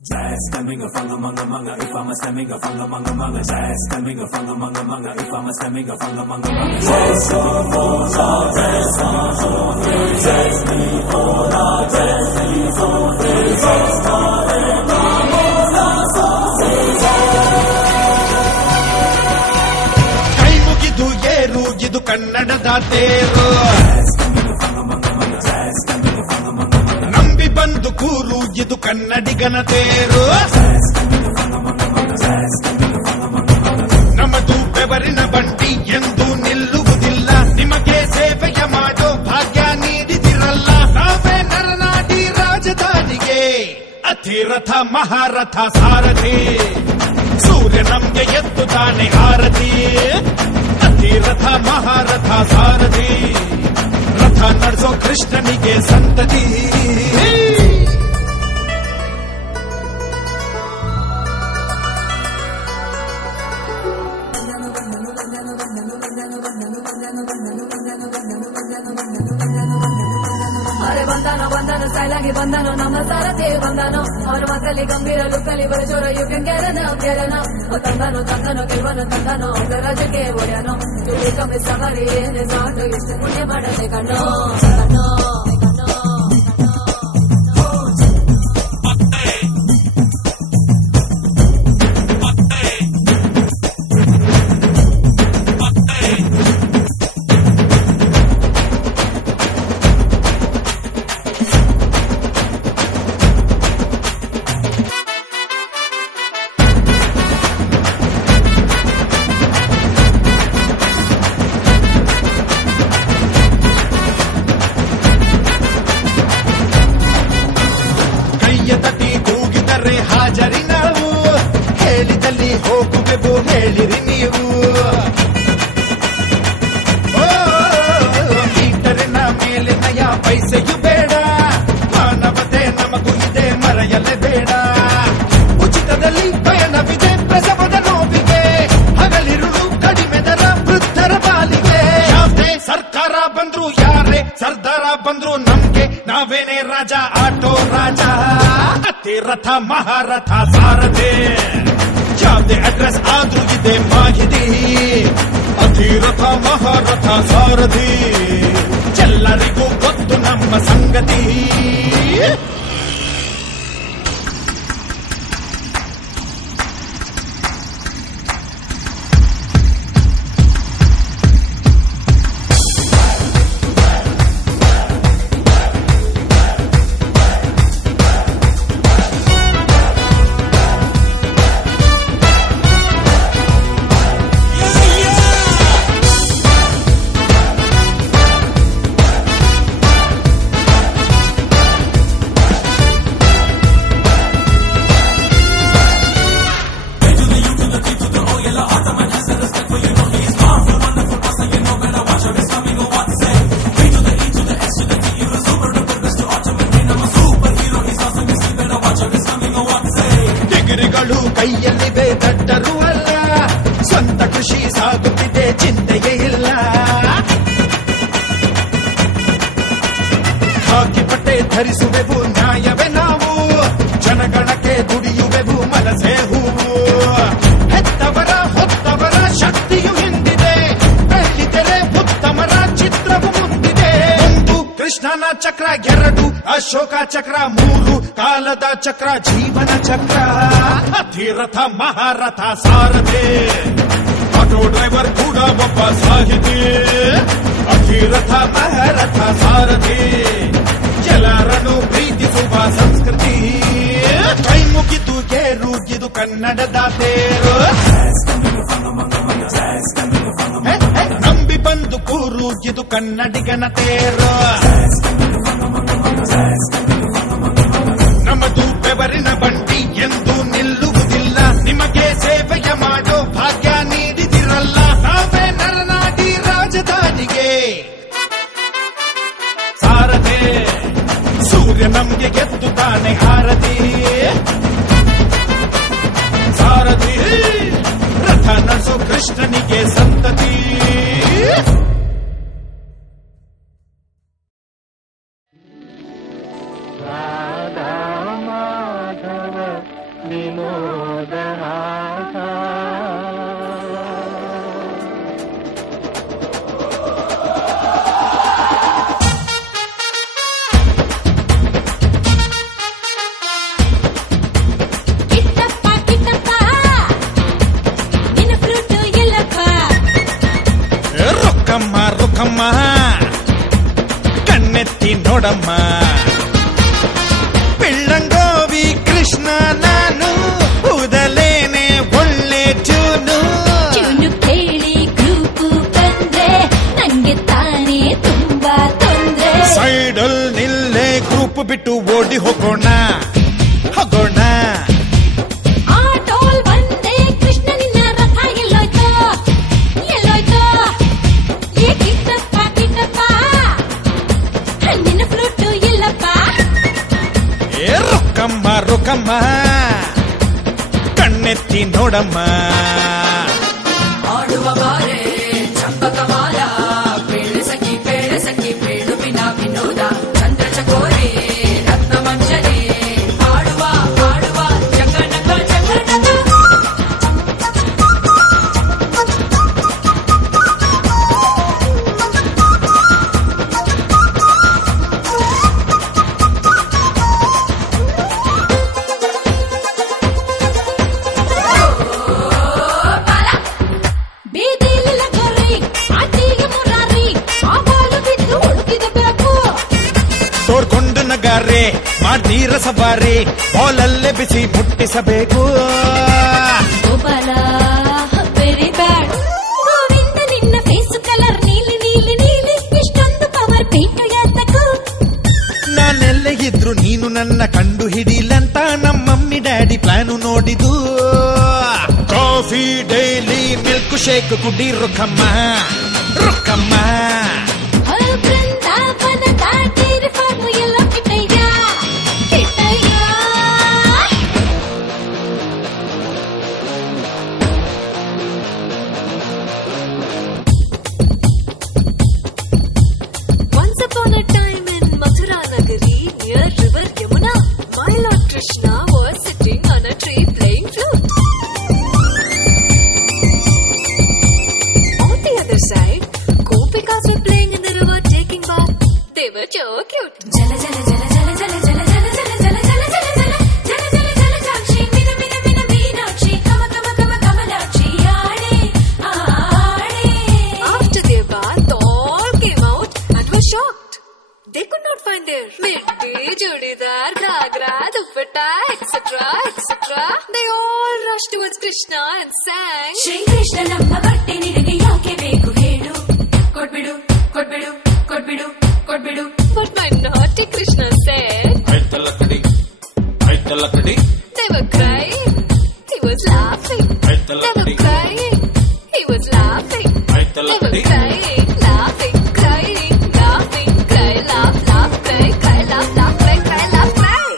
Jazz coming a fanga manga manga if I'm a stemming a fanga manga manga jazz coming a fanga manga manga if I'm a stemming a fanga manga manga jazz me for jazz me for ಕೈ ಮುಗಿದು ಏರು ಇದು ಕನ್ನಡದ ತೇರು ನಂಬಿ ಬಂದು ಕೂರು ಇದು ಕನ್ನಡಿಗನ ತೇರು ನಮ್ಮದು ಬೆವರಿನ ಬಂಡಿ ಎಂದು ನಿಲ್ಲುವುದಿಲ್ಲ ನಿಮಗೆ ಸೇವೆಯ ಮಾಡೋ ಭಾಗ್ಯ ನೀಡಿದಿರಲ್ಲ ನಾವೇ ನರನಾಡಿ ರಾಜಧಾನಿಗೆ ಅತಿರಥ ಮಹಾರಥ ಸಾರಥಿ ಸೂರ್ಯ ನಮ್ಗೆ ಎದ್ದು ತಾನೆ ಆರತಿ ಅತಿರಥ ಮಹಾರಥ ಸಾರಥಿ ರಥ ನಡೆಸೋ ಕೃಷ್ಣನಿಗೆ ಸಂತತಿ अरे बंदानो बंदानो स्टाइलाಗಿ ಬಂದನೋ ನಮ್ಮ ಸಾರಥಿ ಬಂದನೋ ಅವರ ಮಕ್ಕಳಿ ಗಂಭೀರ ಲುಕ್ಕಲ್ಲಿ ಬರಚೋರ ಯು ಕ್ಯಾನ್ ಗೆರನ ತಂದನೋ ತಂದನೋ ಗೆಲ್ವನು ತಂದನೋ ರಾಜಕ್ಕೆ ಒಡೆಯನೋ ತುಳಿ ಕಮ್ಮಿ ಸವಾರಿ ಏನೇ ಸಾಟು ಎಷ್ಟು ಪುಣ್ಯ ಮಾಡದೆ ಕಣ್ಣೋ ಕಣ್ಣೋ ಹಾಜರಿ ನಾವು ಹೇಳಿದಲ್ಲಿ ಹೋಗುವೆವು ಹೇಳಿರಿ ನೀವು ಮೀಟರಿನ ಮೇಲೆ ನಯ ಪೈಸೆಯು ಬೇಡ ಮಾನವತೆ ನಮಗೂ ಇದೆ ಮರೆಯಲೇ ಬೇಡ ಉಚಿತದಲ್ಲಿ ಪಯಣವಿದೆ ಪ್ರಸವದ ನೋವಿಗೆ ಹಗಲಿರುಳು ಕಡಿಮೆ ದರ ವೃದ್ಧರ ಪಾಲಿಗೆ ಯಾವುದೇ ಸರ್ಕಾರ ಬಂದ್ರು ಯಾರೇ ಸರ್ದಾರ ಬಂದ್ರು ನಮ್ಗೆ ನಾವೇನೇ ರಾಜ ಆಟೋ ರಾಜ ಅತಿರಥ ಮಹಾರಥ ಸಾರಥಿ ಯಾವುದೇ ಅಡ್ರೆಸ್ ಆದ್ರೂ ಇದೆ ಮಾಹಿತಿ ಅತಿರಥ ಮಹಾರಥ ಸಾರಥಿ ಎಲ್ಲರಿಗೂ ಗೊತ್ತು ನಮ್ಮ ಸಂಗತಿ ಡಿಗ್ರಿಗಳು ಕೈಯಲ್ಲಿವೆ ದಡ್ಡರು ಅಲ್ಲ ಸ್ವಂತ ಕೃಷಿ ಸಾಗುತ್ತಿದೆ ಚಿಂತೆಯೇ ಇಲ್ಲ ಹಾಕಿ ಬಟ್ಟೆ ಧರಿಸುವೆವು ನ್ಯಾಯವೇ ನಾವು ಜನಗಣಕ್ಕೆ ದುಡಿಯುವೆವು ಮನಸೇ ಹೂವು ಹೆತ್ತವರ ಹೊತ್ತವರ ಶಕ್ತಿಯು ಹಿಂದಿದೆ ಬೆಳ್ಳಿತೆರೆ ಉತ್ತಮರ ಚಿತ್ರವು ಮುಂದಿದೆ ಒಂದು ಕೃಷ್ಣನ ಚಕ್ರ ಎರಡು ಅಶೋಕ ಚಕ್ರ ಮೂರು ಕಾಲದ ಚಕ್ರ ಜೀವನ ಚಕ್ರ ಅತಿರಥ ಮಹಾರಥ ಸಾರಥಿ ಆಟೋ ಡ್ರೈವರ್ ಕೂಡ ಒಬ್ಬ ಸಾಹಿತಿ ಅತಿರಥ ಮಹಾರಥ ಸಾರಥಿ ಎಲ್ಲರನ್ನು ಪ್ರೀತಿಸುವ ಸಂಸ್ಕೃತಿ ಕೈ ಮುಗಿದು ಏರು ಇದು ಕನ್ನಡದ ತೇರು ನಂಬಿ ಬಂದು ಕೂರು ಇದು ಕನ್ನಡಿಗನ ತೇರು ನಮ್ಮದು ಬೆವರಿನ ಬಂಡಿ ಎಂದು ನಿಲ್ಲುವುದಿಲ್ಲ ನಿಮಗೆ ಸೇವೆಯ ಮಾಡೋ ಭಾಗ್ಯ ನೀಡಿದಿರಲ್ಲ ನಾವೇ ನರನಾಡಿ ರಾಜಧಾನಿಗೆ ಸಾರಥಿ ಸೂರ್ಯ ನಮ್ಗೆ ಗೆದ್ದು ತಾನೆ ಆರತಿ ಸಾರಥಿ ರಥ ನಡೆಸೋ ಕೃಷ್ಣನಿಗೆ ಸಂತತಿ ರಾಧಾ ಮಾಧವ ವಿನೋದರಾಗ ರುಕ್ಕಮ್ಮ ಕಣ್ಣೆತ್ತಿ ನೋಡಮ್ಮ ಪಿಳ್ಳಂಗೋವಿ ಕೃಷ್ಣ ನಾನು ಊದಲೇನೆ ಒಳ್ಳೆ ಚೂನು ಕೇಳಿ ಗ್ರೂಪು ಬಂದ್ರೆ ನಂಗೆ ತಾನೇ ತುಂಬಾ ತೊಂದ್ರೆ ಸೈಡಲ್ ನಿಲ್ಲೇ ಗ್ರೂಪ್ ಬಿಟ್ಟು ಓಡಿ ಹೋಗೋಣ ಹೋಗೋಣ ಆಟೋಲ್ ಬಂದೆ ಕೃಷ್ಣ ನಿನ್ನ ರಥ ಎಲ್ಲೋಯ್ತು ಎಲ್ಲೋಯ್ತು ಏ ಕಿಟ್ಟಪ್ಪ ಕಿಟ್ಟಪ್ಪ ನಿನ್ನ ಫ್ಲೂಟು ಇಲ್ಲಪ್ಪ ಏ ರುಕ್ಕಮ್ಮ ರುಕ್ಕಮ್ಮ ಕಣ್ಣೆತ್ತಿ ನೋಡಮ್ಮ ಆಡುವ ಬಾರೆ ಚಂಪಕ ಮಾಲ ಬೇಳೆ ಸಖಿ ಬೇಳು ಪಿನ ವಿನೋದ ಚಂದ್ರ ಚಕೋರೆ ರತ್ನ ಮಂಜನೆ ಆಡುವ ಜಗನಗ ಬೀದಿಲಿಲ್ಲ ಗೊರ್ರಿ ಆಟಿಗೆ ಮುರಾರಿ ಆವಾಲು ಬಿದ್ದು ಹುಡುಕಿದ ಬೇಕು ತೋಡ್ಕೊಂಡು ನಗಾರೆ ಮಾಡ್ತೀರ ಸವಾರಿ ಬಾಲಲ್ಲೇ ಬಿಸಿ ಮುಟ್ಟಿಸಬೇಕು ಗೋಪಾಲ ವೆರಿ ಬ್ಯಾಡ್ ಗೋವಿಂದ ನಿನ್ನ ಫೇಸ್ ಕಲರ್ ನೀಲಿ ನೀಲಿ ನೀಲಿ ಇಷ್ಟೊಂದು ಪವರ್ ಪೇಂಟು ಯಾತಕು ನಾನೆಲ್ಲ ಇದ್ರು ನೀನು ನನ್ನ ಕಂಡು ಹಿಡಿಲಂತ ನಮ್ಮಮ್ಮಿ ಡ್ಯಾಡಿ ಪ್ಲಾನು ನೋಡಿದು ಕಾಫಿ ಡೈಲಿ ಮಿಲ್ಕ್ ಶೇಕ್ ಕುಡಿ ರುಕ್ಕಮ್ಮ ರುಕ್ಕಮ್ಮ ಬೃಂದಾವನ ದಾಟಿರಿ ಫಾರ್ಮು ಎಲ್ಲ Kittayya ಕಿಟ್ಟಯ್ಯ Once upon a time in Mathura Nagari near river Yamuna, my Lord Krishna was sitting on a tree playing flute. On the other side, Gopikas were playing in the river taking bath. They were so cute. జల జల జల జల జల జల జల జల జల జల జల జల జల జల జల జాక్షి మిన మిన మిన మీనాక్షి కమ కమ కమ కమలాక్షి ఆడే ఆడే After their bath, all came out and were shocked. They could not find their middi, chudidar, ghagra, dupatta, etc., etc. They all rushed towards Krishna and sang. Shri Krishna ನಮ್ಮ ಬಟ್ಟೆ ನಿನಗೆ ಯಾಕೆ ಬೇಕು ಹೇಳು ಕೊಡ್ಬಿಡು ಕೊಡ್ಬಿಡು ಕೊಡ್ಬಿಡು ಕೊಡ್ಬಿಡು But my naughty Krishna said, they were crying. He was laughing. They were crying. He was laughing. They were crying, laughing, crying, laughing, cry, laugh, laugh, cry, cry, laugh, laugh, cry, cry, laugh, cry.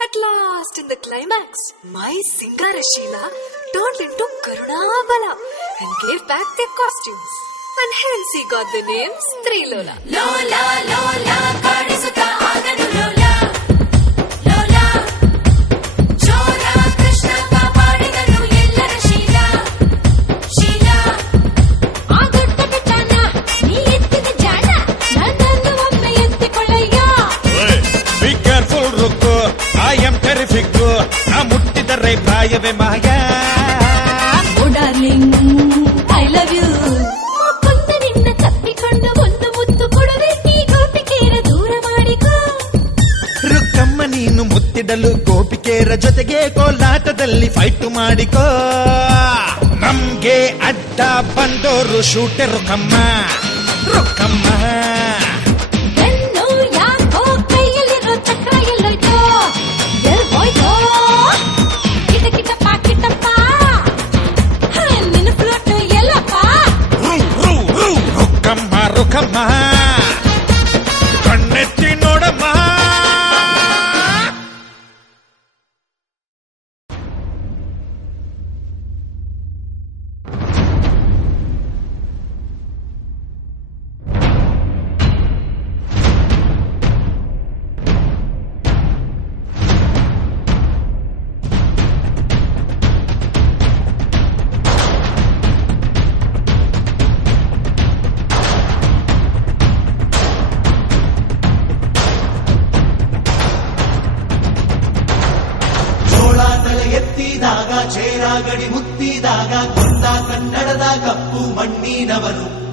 At last, in the climax, my Singara Sheila turned into Karunabala and gave back their costumes. And hence he got the name Strilola. ಲೋಲಾ ಲೋಲಾ ಕಾಡಿಸುತ್ತ ಆದನು ಲೋಲಾ ಲೋಲಾ ಜೋರ ಕೃಷ್ಣ ಕಾಪಾಡಿದನು ಎಲ್ಲರ ಶೀಲಾ ಶೀಲಾ ಆ ದೊಡ್ಡ ಬೆಟ್ಟನ ನೀ ಎತ್ತಿದ ಜಾಣ ನನ್ನನ್ನು ಒಮ್ಮೆ ಎತ್ತಿಕೊಳ್ಳಯ್ಯ be careful Rukku I am terrific ನಾ ಮುಟ್ಟಿದರೆ ಪ್ರಾಯವೇ ಮಾಯ oh darling I love you ಕೊಂದ ನಿನ್ನ ತಪ್ಪಿಕೊಂಡು ಒಂದು ಮುತ್ತು ಕೊಡುವೆ ಈ ಗೋಪಿಕೆಯರ ದೂರ ಮಾಡಿಕೋ ರುಕ್ಕಮ್ಮ ನೀನು ಮುತ್ತಿಡಲು ಗೋಪಿಕೆಯರ ಜೊತೆಗೆ ಕೋಲಾಟದಲ್ಲಿ ಫೈಟ್ ಮಾಡಿಕೋ ನಮ್ಗೆ ಅಡ್ಡ ಬಂದೋರು ಶೂಟೆ ರುಕ್ಕಮ್ಮ ರುಕ್ಕಮ್ಮ ಬೆನ್ನು ಯಾಕೋ ಕೈಯಲ್ಲಿರೋ ಚಕ್ರ ಎಲ್ಲೋಯ್ತೋ ಎಲ್ಗೋಯ್ತೋ ಕಿಟ ಕಿಟಪ್ಪ ಕಿಟಪ್ಪ ನಿನ್ನ ಫ್ಲೋಟು ಎಲ್ಲಪ್ಪ ರುಕ್ಕಮ್ಮ ರುಕ್ಕಮ್ಮ ಕಣ್ಣೆತ್ತಿ ನೋಡಮ್ಮ ಚೇರಾಗಡಿ ಮುತ್ತಿದಾಗ ಕೊಂದ ಕನ್ನಡದ ಕಪ್ಪು ಮಣ್ಣಿನವನು